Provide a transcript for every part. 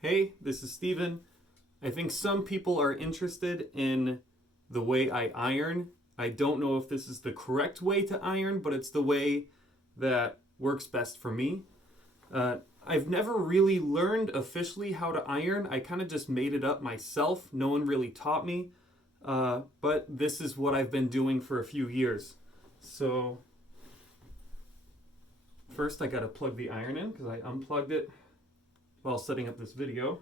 Hey, this is Steven. I think some people are interested in the way I iron. I don't know if this is the correct way to iron, but it's the way that works best for me. I've never really learned officially how to iron. I kind of just made it up myself. No one really taught me. But this is what I've been doing for a few years. So, first I gotta plug the iron in because I unplugged it while setting up this video.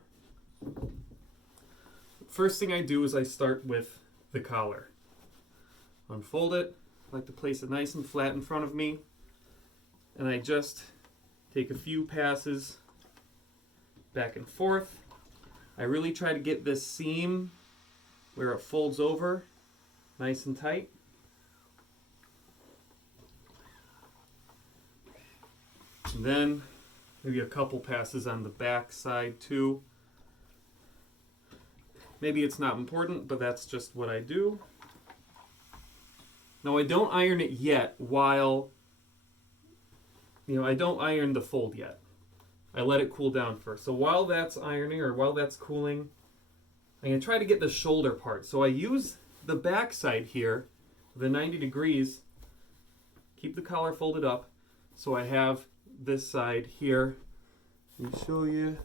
First thing I do is I start with the collar. Unfold it. I like to place it nice and flat in front of me. And I just take a few passes back and forth. I really try to get this seam where it folds over nice and tight. And then maybe a couple passes on the back side too. Maybe it's not important, but that's just what I do. Now I don't iron it yet while, I don't iron the fold yet. I let it cool down first. So while that's ironing or while that's cooling, I'm going to try to get the shoulder part. So I use the back side here, the 90 degrees, keep the collar folded up. So I have this side here. Let me show you.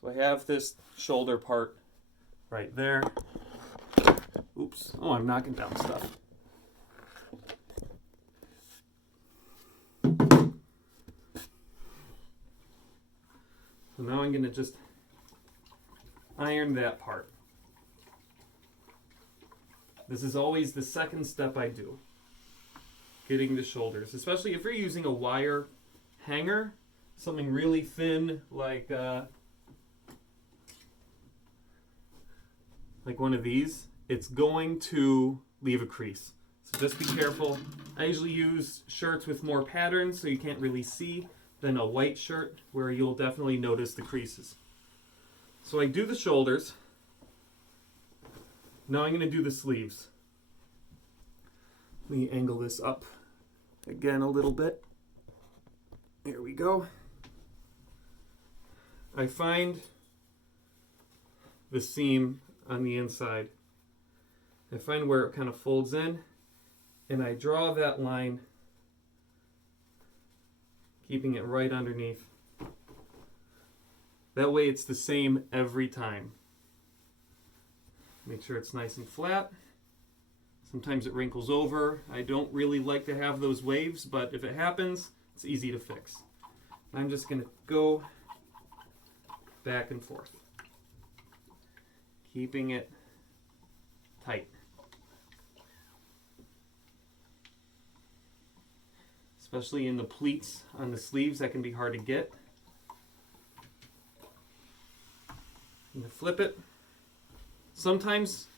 So I have this shoulder part right there. Oops. Oh, I'm knocking down stuff. So now I'm going to just iron that part. This is always the second step I do. Getting the shoulders, especially if you're using a wire hanger, something really thin like one of these, it's going to leave a crease. So just be careful. I usually use shirts with more patterns so you can't really see than a white shirt where you'll definitely notice the creases. So I do the shoulders. Now I'm going to do the sleeves. Let me angle this up again a little bit. There we go. I find the seam on the inside. I find where it kind of folds in, and I draw that line, keeping it right underneath. That way it's the same every time. Make sure it's nice and flat. Sometimes it wrinkles over. I don't really like to have those waves, but if it happens, it's easy to fix. I'm just going to go back and forth, keeping it tight. Especially in the pleats on the sleeves, that can be hard to get. I'm going to flip it. Sometimes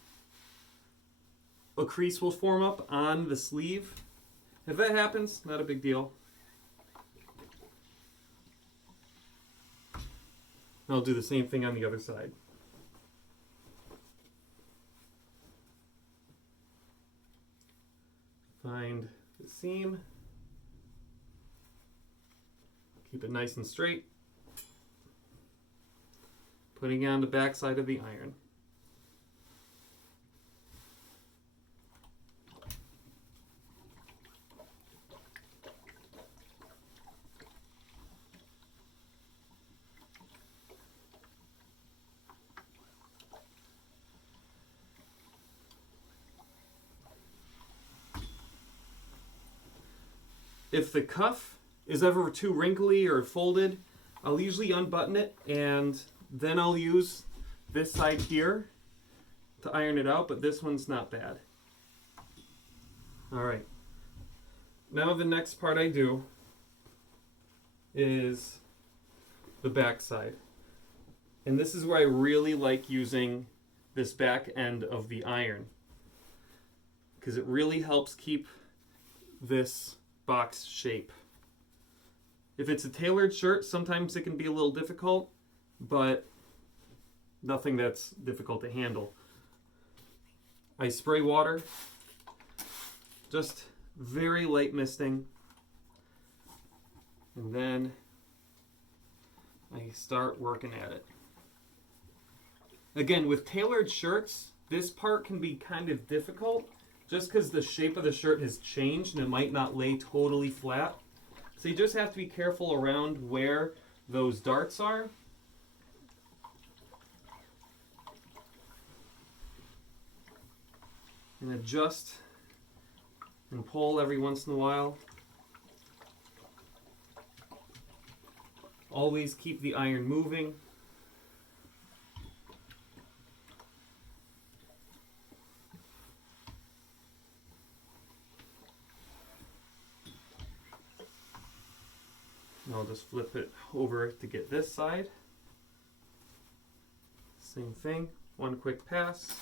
a crease will form up on the sleeve. If that happens, not a big deal. I'll do the same thing on the other side. Find the seam. Keep it nice and straight. Putting it on the back side of the iron. If the cuff is ever too wrinkly or folded, I'll usually unbutton it and then I'll use this side here to iron it out, but this one's not bad. Alright. Now the next part I do is the back side. And this is where I really like using this back end of the iron, because it really helps keep this box shape. If it's a tailored shirt, sometimes it can be a little difficult, but nothing that's difficult to handle. I spray water, just very light misting, and then I start working at it. Again, with tailored shirts, this part can be kind of difficult just because the shape of the shirt has changed and it might not lay totally flat. So you just have to be careful around where those darts are. And adjust and pull every once in a while. Always keep the iron moving. And I'll just flip it over to get this side. Same thing, one quick pass.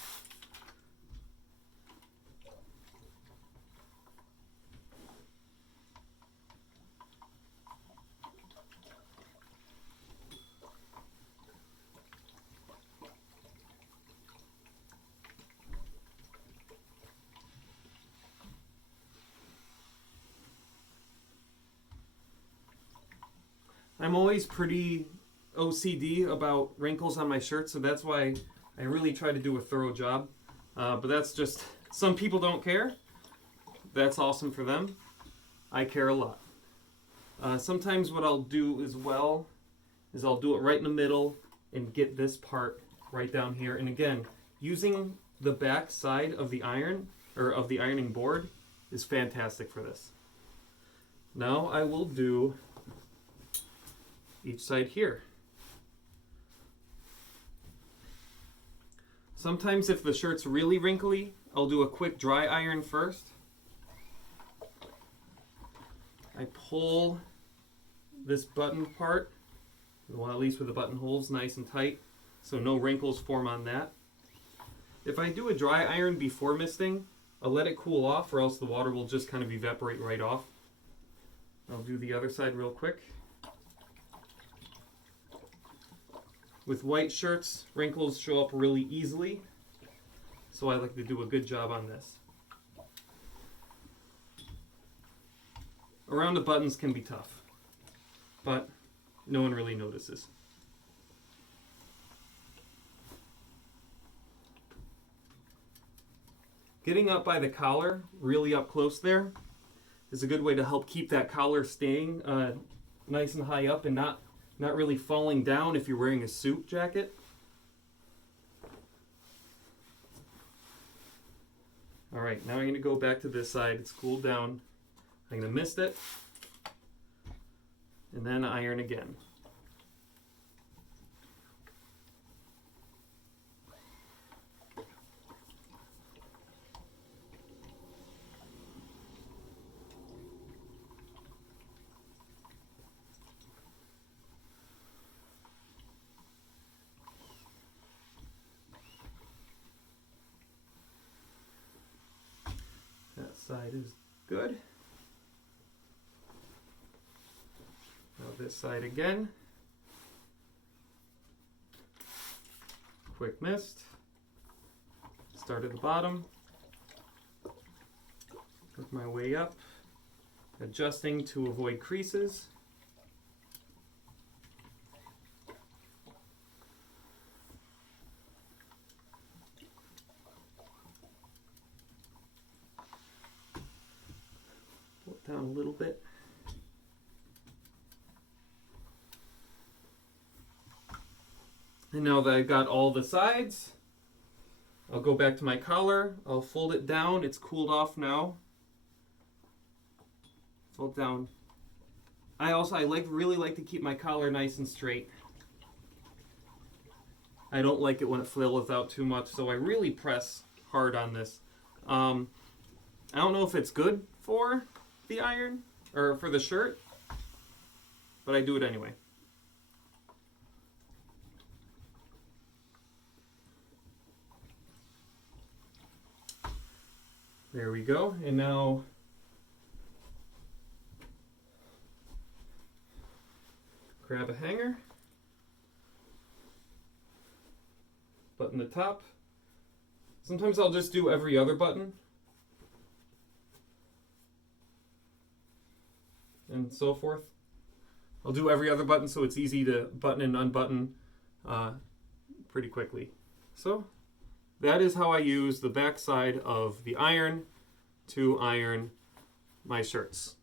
I'm always pretty OCD about wrinkles on my shirt, so that's why I really try to do a thorough job. But that's just, some people don't care. That's awesome for them. I care a lot. Sometimes what I'll do as well is I'll do it right in the middle and get this part right down here. And again, using the back side of the iron, or of the ironing board, is fantastic for this. Now I will do each side here. Sometimes if the shirt's really wrinkly, I'll do a quick dry iron first. I pull this button part, well, at least with the buttonholes nice and tight, so no wrinkles form on that. If I do a dry iron before misting, I'll let it cool off or else the water will just kind of evaporate right off. I'll do the other side real quick. With white shirts, wrinkles show up really easily, so I like to do a good job on this. Around the buttons can be tough, but no one really notices. Getting up by the collar, really up close there, is a good way to help keep that collar staying nice and high up and not really falling down if you're wearing a suit jacket. All right, now I'm going to go back to this side. It's cooled down. I'm going to mist it and then iron again. That side is good. Now this side again. Quick mist. Start at the bottom. Work my way up. Adjusting to avoid creases. Down a little bit. And now that I've got all the sides, I'll go back to my collar. I'll fold it down. It's cooled off now. Fold down. I really like to keep my collar nice and straight. I don't like it when it flails out too much, so I really press hard on this. I don't know if it's good for the iron or for the shirt, but I do it anyway. There we go. And now grab a hanger, button the top. Sometimes I'll just do every other button. And so forth. I'll do every other button so it's easy to button and unbutton pretty quickly. So that is how I use the back side of the iron to iron my shirts.